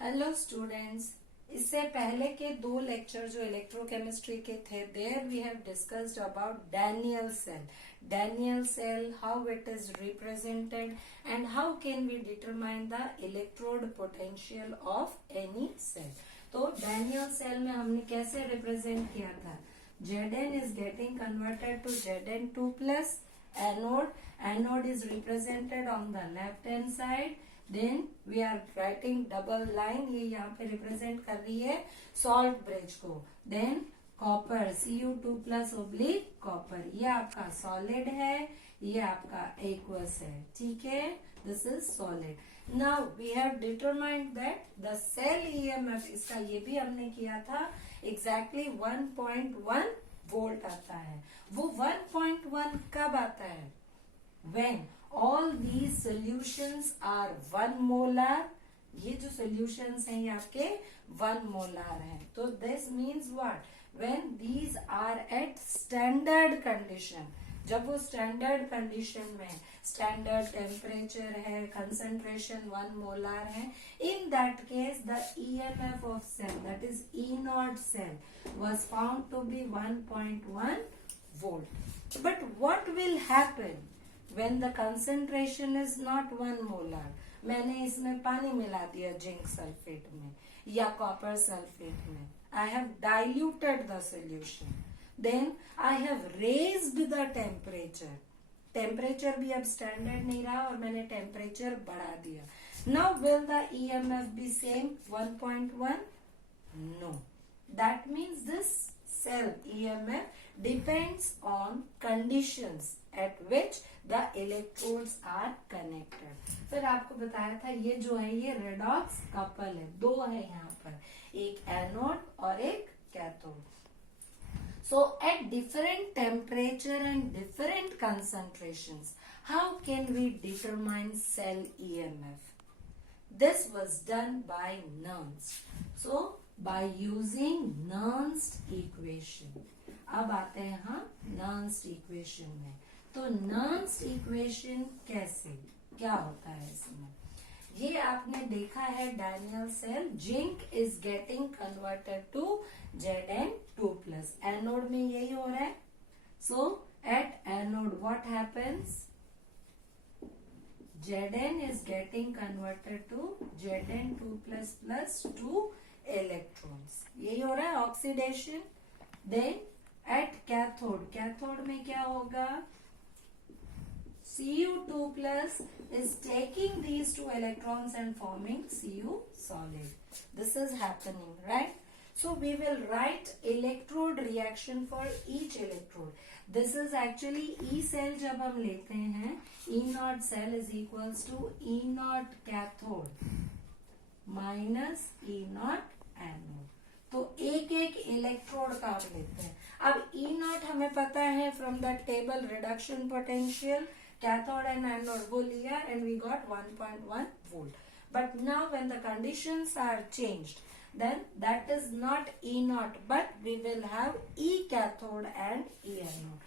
Hello students, इससे पहले के दो लेक्चर जो इलेक्ट्रोकेमिस्ट्री के थे, there we have discussed about Daniell cell. Daniell cell, how it is represented and how can we determine the electrode potential of any cell. तो Daniell cell में हमने कैसे रिप्रेजेंट किया था? Zn is getting converted to Zn2 plus anode. Anode is represented on the left hand side. Then we are writing double line. ये यहाँ पे represent कर रही है salt bridge को. Then copper Cu2 plus oblique copper. ये आपका solid है, ये आपका aqueous है. ठीक है, this is solid. Now we have determined that the cell EMF, इसका ये भी हमने किया था, exactly 1.1 वोल्ट आता है. वो 1.1 कब आता है? When all these solutions are 1 molar. ये जो solutions हैं ये आपके 1 molar हैं. तो this means what? When these are at standard condition. जब वो स्टैंडर्ड कंडीशन में, स्टैंडर्ड टेम्परेचर है, कंसंट्रेशन 1 मोलार है, in that case the EMF of cell, that is E not cell, was found to be 1.1 volt. But what will happen when the concentration is not 1 molar? मैंने इसमें पानी मिला दिया zinc sulphate में या copper sulphate में. I have diluted the solution. Then I have raised the temperature. Temperature भी अब स्टैंडर्ड नहीं रहा और मैंने टेम्परेचर बढ़ा दिया. Now will the EMF be same 1.1? No. That means this cell EMF depends on conditions at which the electrodes are connected. फिर आपको बताया था ये जो है ये रेडॉक्स कपल है, दो है यहाँ पर, एक एनोड और एक cathode. So at different temperature and different concentrations, how can we determine cell EMF? This was done by Nernst. So by using Nernst equation. अब आते हैं हम Nernst equation में. तो Nernst equation कैसे, क्या होता है इसमें? ये आपने देखा है Daniell cell, zinc is getting converted to Zn2 plus. Anode में यही हो रहा है. So at anode what happens? Zn is getting converted to Zn2 plus plus 2 electrons. यही हो रहा है oxidation. Then at cathode, cathode में क्या होगा? Cu2 plus is taking these 2 electrons and forming Cu solid. This is happening, right? So we will write electrode reaction for each electrode. This is actually E cell जब हम लेते हैं, E naught cell is equals to E naught cathode minus E naught anode. तो एक एक electrode का आप लेते हैं. अब E naught हमें पता है from the table reduction potential, cathode and anode वो लिया and we got 1.1 volt. But now when the conditions are changed, then that is not E naught, but we will have E cathode and E anode.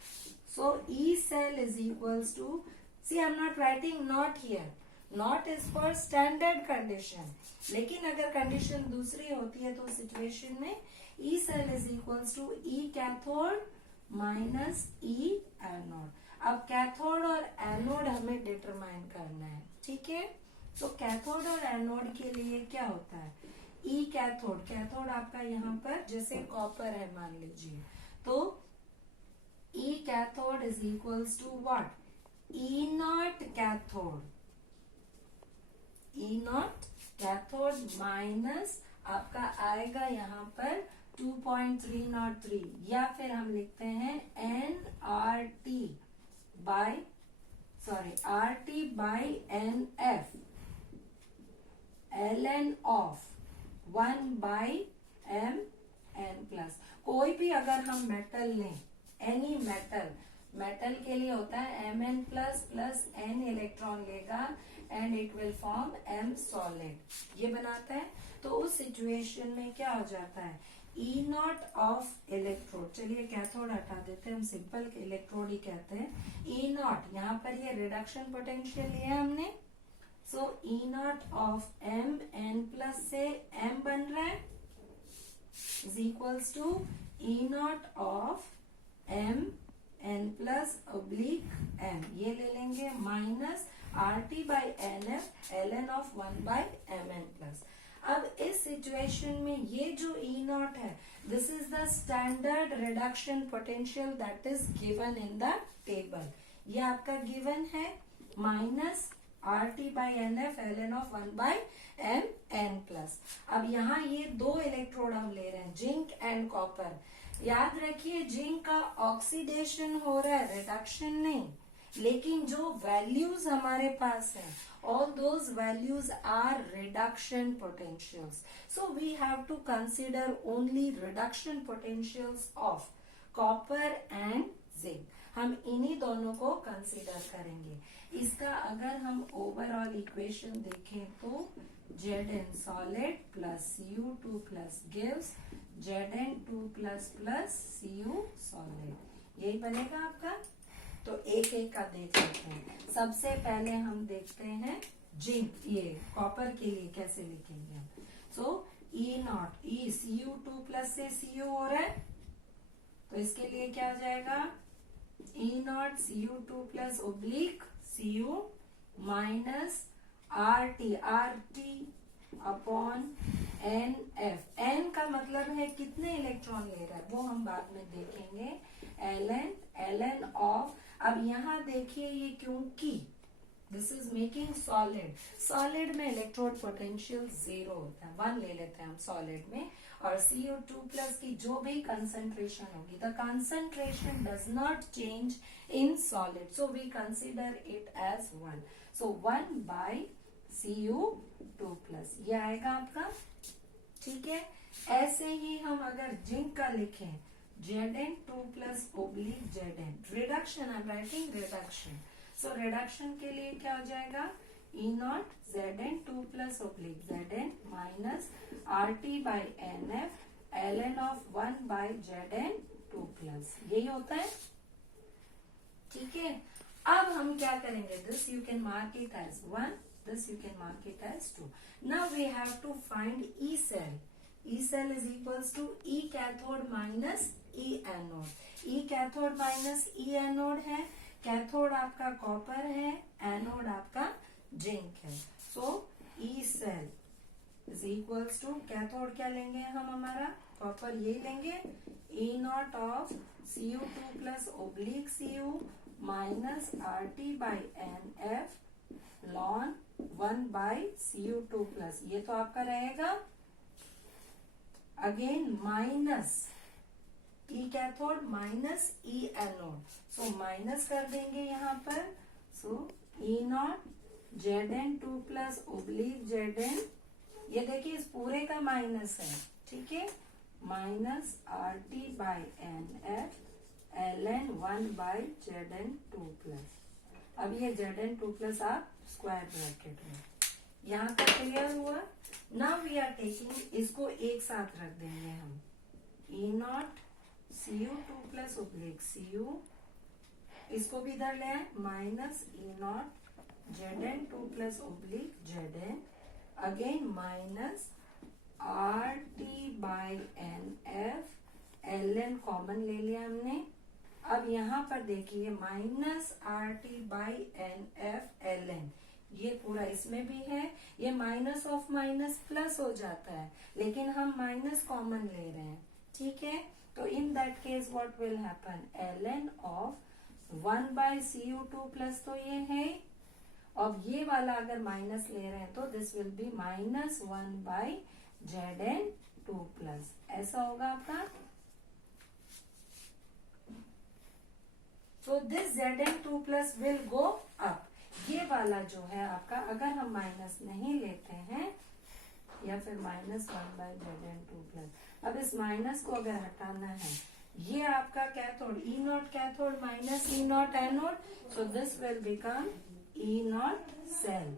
So E cell is equals to, see I'm not writing not here. Not is for standard condition. लेकिन अगर condition दूसरी होती है तो situation में E cell is equals to E cathode minus E anode. अब cathode और anode हमें डिटरमाइन करना है. ठीक है, तो कैथोड और एनोड के लिए क्या होता है? ई कैथोड, कैथोड आपका यहाँ पर जैसे कॉपर है मान लीजिए, तो E cathode is equals to what? E not cathode. E not cathode minus आपका आएगा यहाँ पर 2.303, या फिर हम लिखते हैं NRT by RT by NF ln of 1 by M N plus. कोई भी अगर हम मेटल लें, एनी मेटल के लिए होता है Mn plus plus N electron लेगा and it will form M solid, ये बनाता है. तो उस सिचुएशन में क्या हो जाता है? E नॉट ऑफ इलेक्ट्रोड, चलिए कैथोड हटा देते हैं, हम सिंपल इलेक्ट्रोड ही कहते हैं. E नॉट, यहाँ पर ये रिडक्शन पोटेंशियल लिया हमने, so E not of M N plus पास से m बन रहा है is equals to E naught of m n plus oblique m, ये ले लेंगे minus R T by N F L N of 1 by M N plus. अब इस सिचुएशन में ये जो ई नॉट है this is the standard reduction potential that is given in the table. ये आपका गिवन है minus R T by N F L N of 1 by M N plus. अब यहाँ ये दो इलेक्ट्रोड हम ले रहे हैं जिंक एंड कॉपर। याद रखिए जिंक का ऑक्सीडेशन हो रहा है, रिडक्शन नहीं, लेकिन जो वैल्यूज हमारे पास है all those values are reduction potentials, so we have to consider only reduction potentials of copper and zinc। हम इन्हीं दोनों को कंसीडर करेंगे। इसका अगर हम ओवरऑल इक्वेशन देखें तो Zn solid plus Cu2 plus gives Zn2 plus plus Cu solid, यही बनेगा आपका। तो एक एक का देख लेते हैं। सबसे पहले हम देखते हैं जिंक, ये कॉपर के लिए कैसे लिखेंगे हम। सो E not, E Cu2 plus से Cu हो रहा है तो इसके लिए क्या हो जाएगा E not Cu2 plus oblique Cu minus R T upon N F. N का मतलब है कितने इलेक्ट्रॉन ले रहा है वो हम बाद में देखेंगे, एल एन ऑफ। अब यहाँ देखिए ये क्योंकि this is making solid, solid में इलेक्ट्रोड पोटेंशियल 0 होता है, 1 ले लेते हैं हम सॉलिड में। और Cu2 प्लस की जो भी कंसंट्रेशन होगी the concentration does not change in solid, so we consider it as 1। So 1 by Cu2 plus ये आएगा आपका, ठीक है। ऐसे ही हम अगर जिंक का लिखें Zn2 plus oblique Zn, reduction, I am writing reduction. So reduction के लिए क्या हो जाएगा E not Zn2 plus oblique Zn minus R T by N F L N of 1 by Zn2 plus, यही होता है, ठीक है। अब हम क्या करेंगे, this you can mark it as 1, this you can mark it as 2. Now we have to find E cell. E cell is equals to E cathode minus E anode. E cathode minus E anode है, cathode आपका copper है, anode आपका zinc है। So E cell is equals to, cathode क्या लेंगे हम हमारा copper, ये लेंगे E not of Cu2 plus oblique Cu minus R T by N F ln 1 by Cu2 plus, ये तो आपका रहेगा again minus E cathode minus E anode, so minus कर देंगे यहाँ पर। So E not Zn2 plus oblique Zn, ये देखिए इस पूरे का माइनस है, ठीक है, minus R T by N F L N 1 by Zn2 plus. अब ये Zn2 प्लस आप स्क्वायर ब्रैकेट में, यहाँ तक क्लियर हुआ। नाउ वी आर टेकिंग, इसको एक साथ रख देंगे हम, E not Cu2 plus oblique Cu, इसको भी इधर ले आए minus E not Zn2 plus oblique Zn again minus R T by N F L N common ले लिया हमने। अब यहाँ पर देखिए minus R T by N F L N, ये पूरा इसमें भी है, ये माइनस ऑफ माइनस प्लस हो जाता है, लेकिन हम माइनस कॉमन ले रहे हैं, ठीक है। तो in that case what will happen, L N of 1 by Cu2 plus तो ये है, अब ये वाला अगर माइनस ले रहे हैं तो this will be minus 1 by Zn2 plus, ऐसा होगा आपका। So this Zn2 plus will go up। ये वाला जो है आपका अगर हम माइनस नहीं लेते हैं या फिर माइनस 1 बाई Zn2 प्लस, अब इस माइनस को अगर हटाना है, ये आपका cathode E not cathode minus E not anode, so this will become E not cell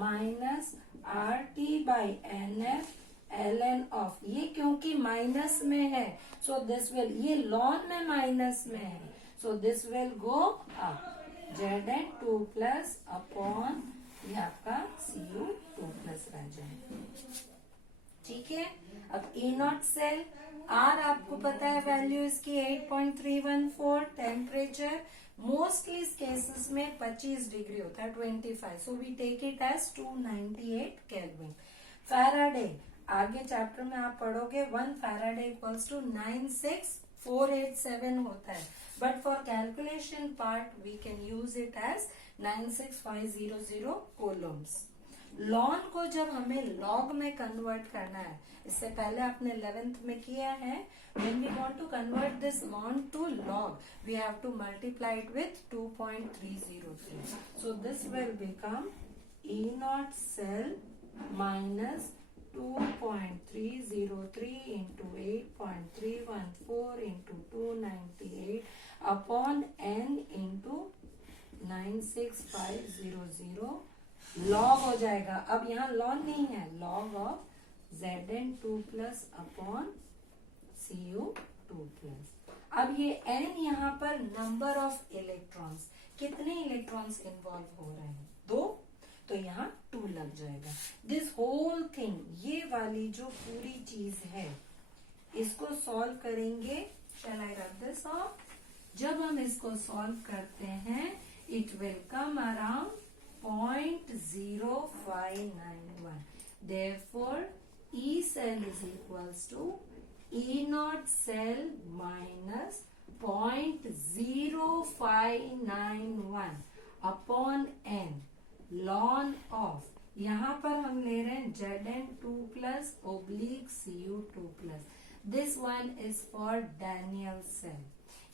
minus R T by N F L N of, ये क्योंकि माइनस में है सो दिस विल, ये लॉन में माइनस में है, so this will go up Zn2 plus upon ये आपका Cu2 plus रह जाएगा। ठीक है। अब E नॉट सेल, R आपको पता है वैल्यू इसकी 8.314, टेम्परेचर मोस्टली इस केसेस में 25 डिग्री होता है, 25, so we take it as 298 kelvin. Faraday, आगे चैप्टर में आप पढ़ोगे 1 फैराडे इक्वल्स टू 96487 होता है, but for calculation part we can use it as 96500 coulombs. लॉन को जब हमें लॉग में कन्वर्ट करना है, इससे पहले आपने 11th में किया है, when we want to convert this lon to log, we have to multiply it with 2.303. So this will become E naught cell minus 2.303 into 8.314 into 298 upon n into 96500 log हो जाएगा। अब यहाँ लॉन नहीं है, log of Zn2 plus upon Cu2 plus. अब ये n यहाँ पर नंबर ऑफ इलेक्ट्रॉन्स, कितने इलेक्ट्रॉन्स इन्वॉल्व हो रहे हैं, 2, तो यहाँ 2 लग जाएगा। दिस होल थिंग, ये वाली जो पूरी चीज है, इसको सॉल्व करेंगे। शैल आई रब दिस ऑफ? जब हम इसको सॉल्व करते हैं, it will come around 0.0591. Therefore, E cell is equals to E naught cell minus 0.0591 upon n ln of, यहाँ पर हम ले रहे हैं Zn2 plus oblique Cu2 plus. This one is for Daniell cell.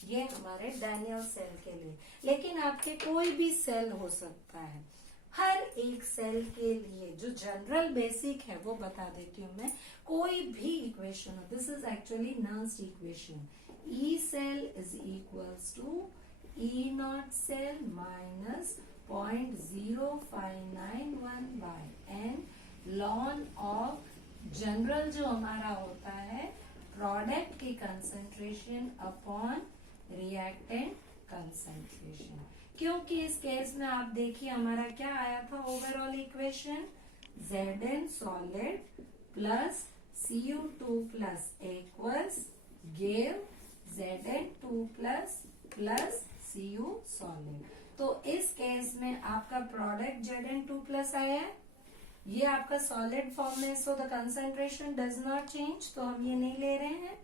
ये हमारे डैनियल सेल के लिए, लेकिन आपके कोई भी सेल हो सकता है। हर एक सेल के लिए जो जनरल बेसिक है वो बता देती हूँ मैं। कोई भी इक्वेशन हो, this is actually Nernst equation, E cell is equals to E not cell minus 0.0591 by N लॉन ऑफ जनरल जो हमारा होता है प्रोडक्ट की कंसेंट्रेशन अपॉन रिएक्टेंट कंसेंट्रेशन। क्योंकि इस केस में आप देखिए हमारा क्या आया था overall equation, Zn solid plus Cu2 plus aqueous gave Zn2 plus Cu solid. तो इस केस में आपका प्रोडक्ट Zn2 प्लस आया है, ये आपका सॉलिड फॉर्म में, so the concentration does not change, तो हम ये नहीं ले रहे हैं।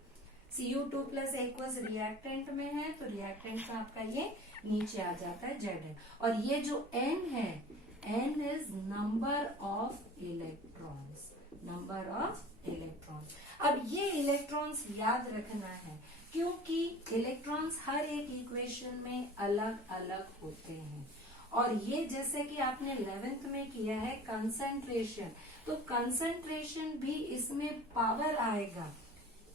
Cu2 प्लस एक्वस रिएक्टेंट में है, तो रिएक्टेंट का आपका ये नीचे आ जाता है Zn। और ये जो n है, n is number of electrons, number of electrons. अब ये इलेक्ट्रॉन्स याद रखना है, क्योंकि इलेक्ट्रॉन्स हर एक इक्वेशन में अलग अलग होते हैं। और ये जैसे कि आपने 11th में किया है कंसंट्रेशन, तो कंसंट्रेशन भी इसमें पावर आएगा।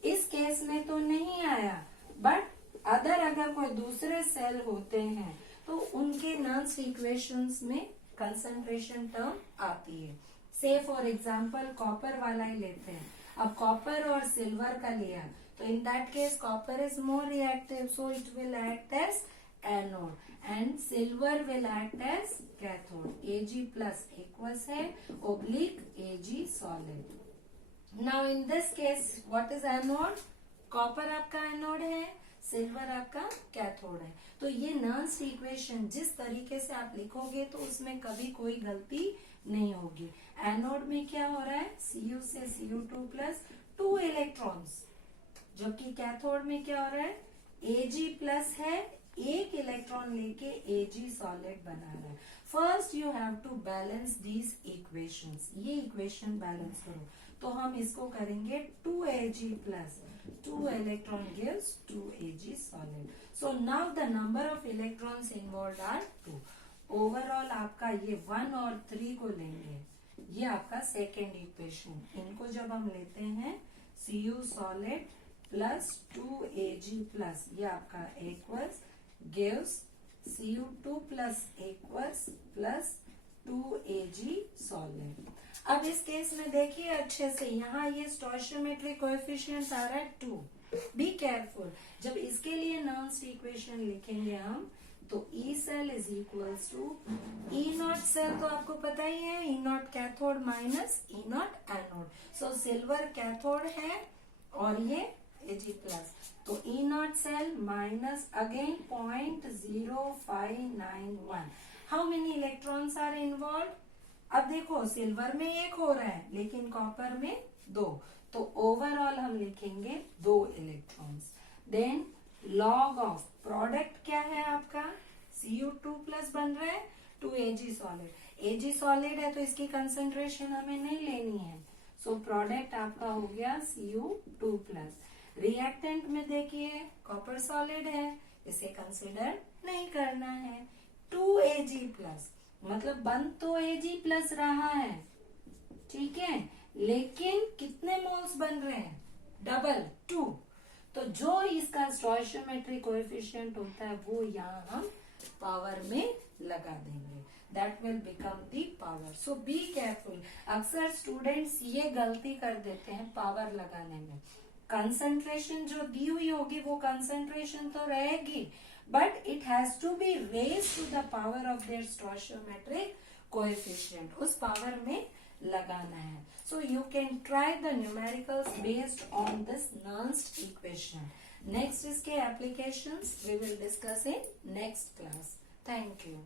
इस केस में तो नहीं आया, बट अगर कोई दूसरे सेल होते हैं तो उनके नर्स इक्वेशंस में कंसंट्रेशन टर्म आती है। से फॉर एग्जांपल कॉपर वाला ही लेते हैं। अब कॉपर और सिल्वर का लिया, तो in that case copper is more reactive, so it will act as anode and silver will act as cathode. Ag plus aqueous है ओब्लिक Ag सॉलिड। Now in this case what is anode? Copper आपका anode है, silver आपका cathode है। तो ये Nernst equation जिस तरीके से आप लिखोगे तो उसमें कभी कोई गलती नहीं होगी। एनोड में क्या हो रहा है, Cu से Cu2 प्लस 2 इलेक्ट्रॉन्स, जबकि कैथोड में क्या हो रहा है, Ag प्लस है, एक इलेक्ट्रॉन लेके Ag सॉलिड बना रहा है। First you have to balance these equations, ये इक्वेशन बैलेंस करो। तो हम इसको करेंगे 2Ag प्लस 2 electron gives 2Ag solid. So now the number of electrons involved are 2. Overall आपका ये 1 और 3 को लेंगे, ये आपका सेकेंड इक्वेशन। इनको जब हम लेते हैं Cu solid plus 2Ag plus ये आपका aqueous gives Cu2 plus aqueous plus 2Ag solid। अब इस केस में देखिए अच्छे से, यहाँ ये स्टोइचियोमेट्रिक कोएफिशिएंट आ रहा है 2। बी केयरफुल, जब इसके लिए नॉन इक्वेशन लिखेंगे हम, तो E cell is equals to E not cell, तो आपको पता ही है E not cathode minus E not anode, so silver cathode है और ये Ag प्लस, तो E not cell minus again 0.0591. How many electrons are involve? अब देखो सिल्वर में एक हो रहा है लेकिन कॉपर में 2, तो ओवरऑल हम लिखेंगे 2 electrons. Then log of product क्या है आपका, Cu2 प्लस बन रहा है two Ag solid. Ag solid है तो इसकी कंसेंट्रेशन हमें नहीं लेनी है, सो प्रोडक्ट आपका हो गया Cu2 प्लस. रिएक्टेंट में देखिए कॉपर सॉलिड है, इसे कंसिडर नहीं करना है. 2Ag प्लस, मतलब बन तो Ag प्लस रहा है, ठीक है, लेकिन कितने मोल्स बन रहे हैं, डबल 2. तो जो इसका स्टोइशियोमेट्रिक कोएफिशिएंट होता है वो यहाँ हम पावर में लगा देंगे, that will become the power. So be careful. अक्सर स्टूडेंट्स ये गलती कर देते हैं पावर लगाने में. कंसंट्रेशन जो दी हुई होगी वो कंसंट्रेशन तो रहेगी, but it has to be raised to the power of their stoichiometric coefficient, उस पावर में लगाना है. So you can try the numericals based on this Nernst equation. Next इसके applications we will discuss in next class. Thank you.